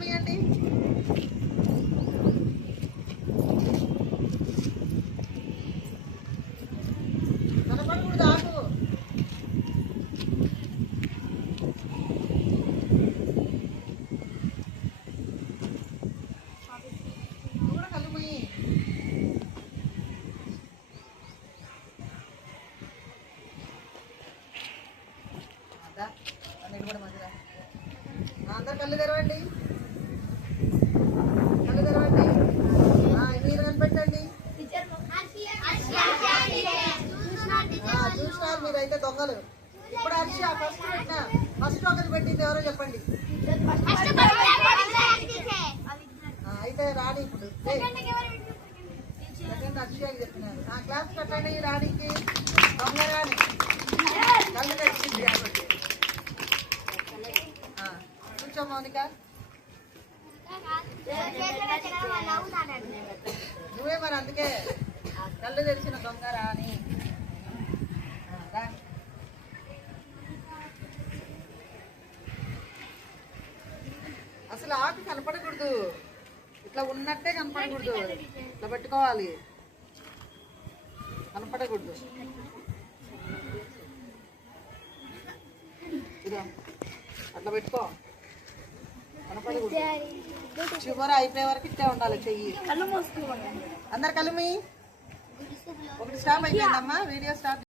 మీయండి. కనపడకూడదు ఆకు. కూడా కళ్ళు మూయి. అదా అన్నిటి కూడా మంచిదా. అందరు కళ్ళు తెరవండి, కళ్ళు తెరవండి. మీరు కనిపెట్టండి. చూసినారు మీరైతే దొంగలు. ఇప్పుడు హర్ష ఫస్ట్ పెట్టిన ఫస్ట్ ఒకరు పెట్టింది ఎవరో చెప్పండి. అయితే రాణి ఇప్పుడు సెకండ్ హర్ష అని చెప్పినారు. క్లాస్ పెట్టండి రాణికి. దొంగ రాణి కళ్ళు తెచ్చింది కాబట్టి. కూర్చో మౌనిక. నువ్వే మరి అందుకే కళ్ళు తెరిచిన దొంగ రాణి. అసలు ఆకు కనపడకూడదు, ఇట్లా ఉన్నట్టే కనపడకూడదు, ఇట్లా పెట్టుకోవాలి, కనపడకూడదు. ఇదో అట్లా పెట్టుకో, కనపడకూడదు. చివరి అయిపోయే వరకు ఇట్టే ఉండాలి చెయ్యి. అందరు కళ్ళు మీ. ఒకటి స్టాప్ అయిపోయిందమ్మా, వీడియో స్టార్ట్.